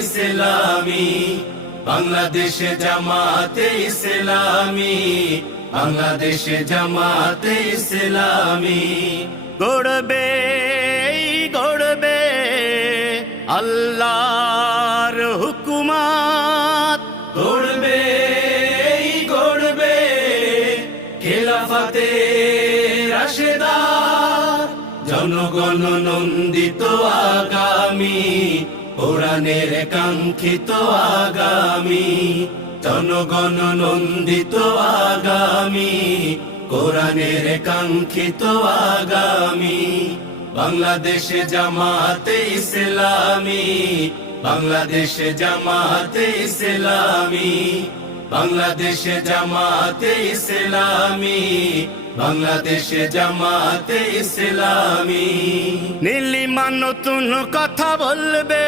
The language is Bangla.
ইসলামী, বাংলাদেশে জামাতে ইসলামী, বাংলাদেশে জামাতে ইসলামী। গড়বে গড়বে আল্লাহর হুকুমত, গড়বে গড়বে খেলাফতে রাশেদা, জনগণ নন্দিত আগামী, কোরআনের কাঙ্ক্ষিত আগামী, জনগণ নন্দিত আগামী, কোরআনের কাঙ্ক্ষিত আগামী। বাংলাদেশে জামাতে ইসলামী, বাংলাদেশে জামাতে ইসলামী, বাংলাদেশে জামাতে ইসলামী, বাংলাদেশে জামাতে ইসলামী। নীলিমা নতুন কথা বলবে,